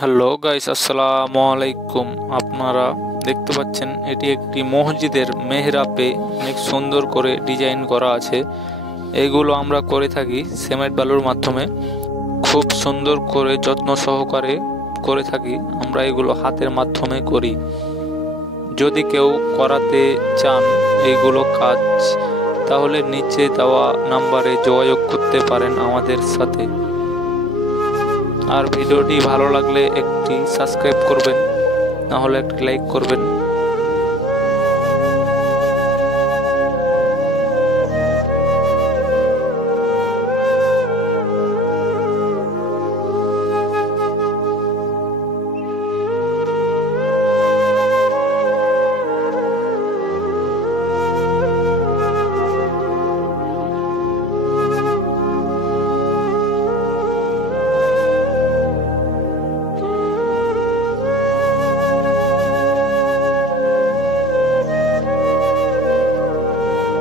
Hello guys, আসসালামু আলাইকুম। আপনারা দেখতে পাচ্ছেন এটি একটি মসজিদের মেহরাবে অনেক সুন্দর করে ডিজাইন করা আছে। এগুলো আমরা করে থাকি সিমেন্ট বালুর মাধ্যমে, খুব সুন্দর করে যত্ন সহকারে করে থাকি। আমরা এগুলো হাতের মাধ্যমে করি। যদি কেউ করাতে চান এইগুলো কাজ, তাহলে নিচে দেওয়া নাম্বারে যোগাযোগ করতে পারেন আমাদের সাথে। আর ভিডিওটি ভালো লাগলে একটি সাবস্ক্রাইব করবেন, না হলে একটি লাইক করবেন।